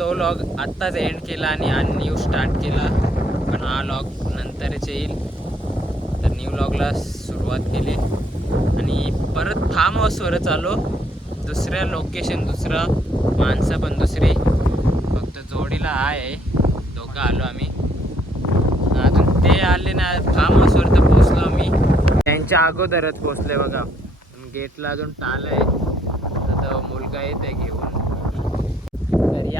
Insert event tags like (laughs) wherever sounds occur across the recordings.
तो लॉग आत्ताच एंड केला आणि हा न्यू स्टार्ट केला. पण हा लॉग नंतरच येईल. तर न्यू लॉगला सुरुवात केली. आणि परत फार्म हाऊसवरच आलो. दुसऱ्या लोकेशन दुसरं माणसं पण दुसरी. फक्त जोडीला आहे. दोघं आलो आम्ही. अजून ते आले ना फार्म हाऊसवर तर पोचलो आम्ही. त्यांच्या अगोदरच पोचले बघा. गेटला अजून टाल आहे. तर तो मुलगा येते घेऊन.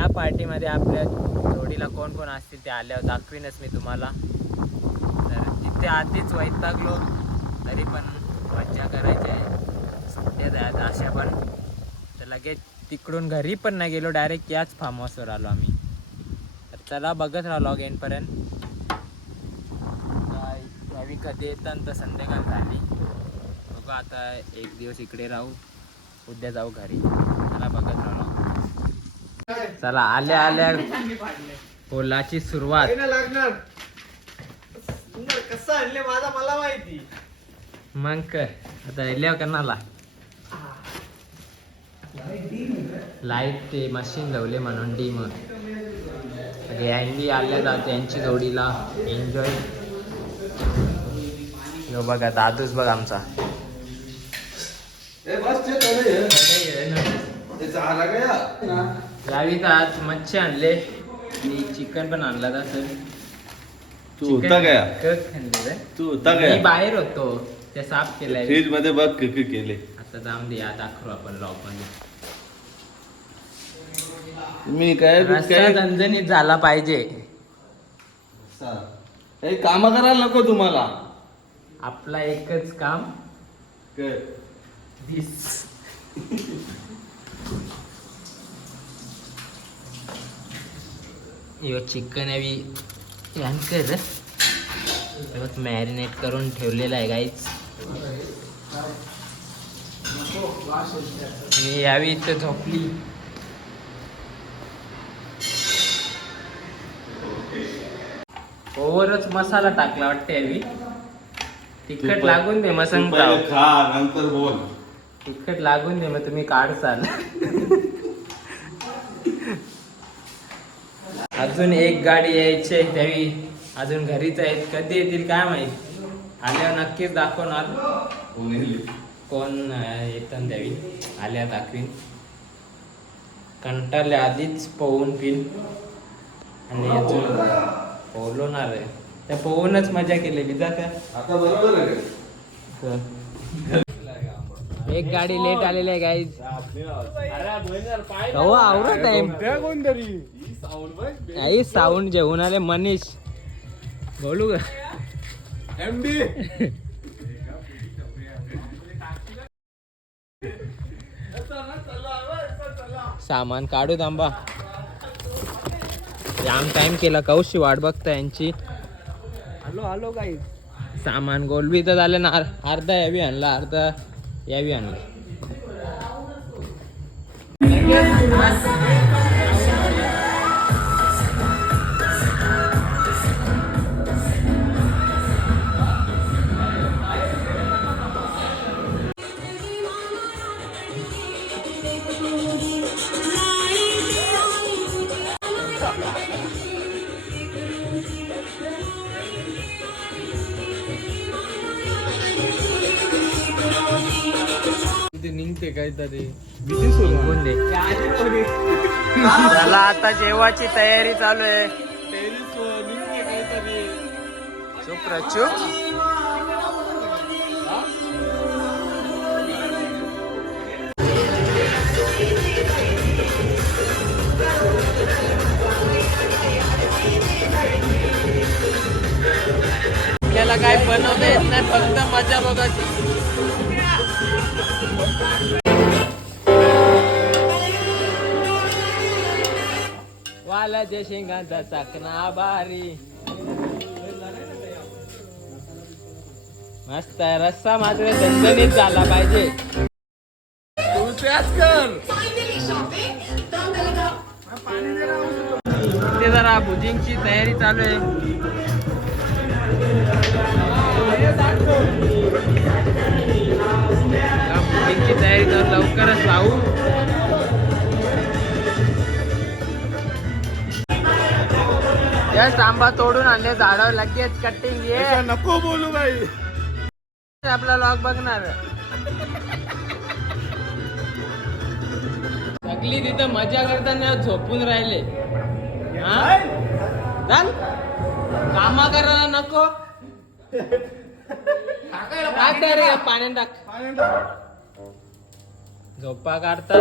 त्या या पार्टीमध्ये आपल्या जोडीला कोण कोण असतील ते आल्यावर दाखवीनच मी तुम्हाला. तर तिथे आधीच वैतागलो तरी पण मज्जा करायची आहे. सुट्ट्या आहेत अशा पण. तर लगेच तिकडून घरी पण नाही गेलो डायरेक्ट याच फार्म हाऊसवर आलो आम्ही. तर चला बघत राहा लॉग एंडपर्यंत कधी येतात तर संध्याकाळ झाली. बघू आता एक दिवस इकडे राहू. उद्या जाऊ घरी. चला बघत राहू चला आल्या आल्या. पोलाची सुरुवात. लागणार. कसं आणले माझा मला माहिती. मग काय? आता एल्या कणाला लाइट ते मशीन लावले म्हणून डी मग. यांनी आल्या जात त्यांची जोडीला. एन्जॉय यो बघा दादूच बघ आमचा. तर आज मच्छी आणले. आणि चिकन पण आणला सर तू होता गया? तू होता. मी गया? बाहेर होतो. ते साफ केलंय. फ्रीजमध्ये बघ किती केले. आता जाऊन दे या दाखवू आपण लॉकमध्ये मी काय रस्ता झाला पाहिजे. हे काम करायला नको तुम्हाला. आपला एकच काम. काय? दिस यो चिकन हवी कर मॅरिनेट करून ठेवलेलं आहे गाईच मी यावी इथं झोपली. ओव्हरच मसाला टाकला वाटते यावी तिखट लागून दे मग तू सांग पहिले खा नंतर बोल. तिखट लागून दे मग तुम्ही काढसाल. (laughs) अजून एक गाडी यायची आहे त्यावेळी. अजून घरीच आहेत. कधी येतील काय माहीत? आल्यावर नक्कीच दाखवणार. कोण येतं द्यावी आल्या दाखवीन कंटाळले आधीच पोहून पिन आणि अजून पोहलोणार आहे? त्या पोहूनच मजा केली बिजा काय आता बरोबर आहे का? एक गाडी लेट आलेली आहे गाईज हो आवरत आहे आई साऊंड जेवून आले मनीष. बोलू का? सामान काढू थांबा. जाम टाइम केला कौशी वाट बघता यांची. हॅलो हॅलो काही सामान गोलबी तर झालं ना अर- अर्धा यावी आणला अर्धा यावी आणला निघते काहीतरी. निघून दे. चला आता जेवाची तयारी चालू आहे. चुप रे, चुप. आपल्याला काय बनवता येत नाही फक्त मजा बघायची. वालाच्या शेंगांचा चाकणा बारी. मस्त आहे रस्सा मात्र झणझणीत झाला पाहिजे. तू त्याच कर. ते जरा भुजिंगची तयारी चालू आहे. भुजिंगची तयारी तर लवकरच लावू. जस्ट आंबा तोडून आणले झाडावर लगेच कटिंग ये. नको बोलू काही आपला लॉग बघणार. सगळी तिथं मजा करताना झोपून राहिले. हा? चल. कामा करायला नको. टाक रे पाण्यात टाक. झोपा काढतात.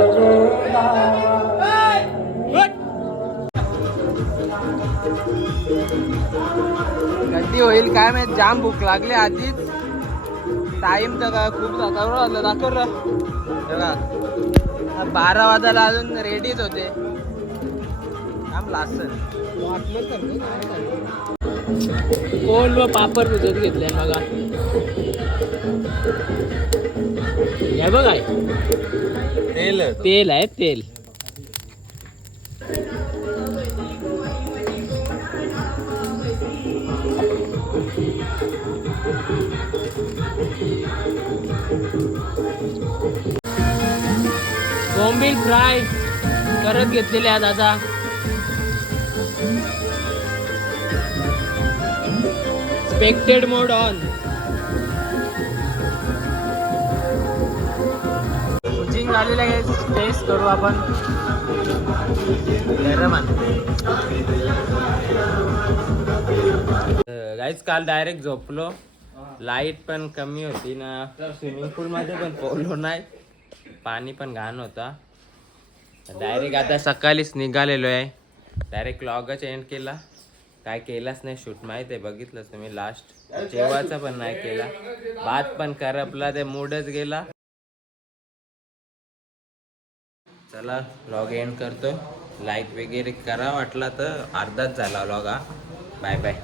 कधी होईल काय माहीत जाम भूक लागली आधीच टाइम तर काय खूप सकाळ झालं दाखव र. हे बघा. बारा वाजायला अजून रेडीच होते. थांब लासन कोल व पापड भिजत घेतले बघा. हे बघ. तेल. तेल आहे तेल. बॉम्बिल फ्राय करत घेतलेले आहेत आता. स्पेक्टेड मोड ऑन कोचिंग झालेलं आहे. टेस्ट करू आपण. गाईज गाईच काल डायरेक्ट झोपलो. लाइट पण कमी होती ना. स्विमिंग पूल मध्ये पण पोहलो नाही. पाणी पण घाण होता. डायरेक्ट आता सकाळीच निघालेलो आहे. डायरेक्ट लॉगच एंड केला. काय केलाच नाही शूट माहिती आहे बघितलं तुम्ही लास्ट जेवायचा पण नाही केला. भात पण करपला ते मूडच गेला. चला लॉग एंड करतो लाईक वगैरे करा वाटला तर अर्धाच झाला लॉग हा बाय बाय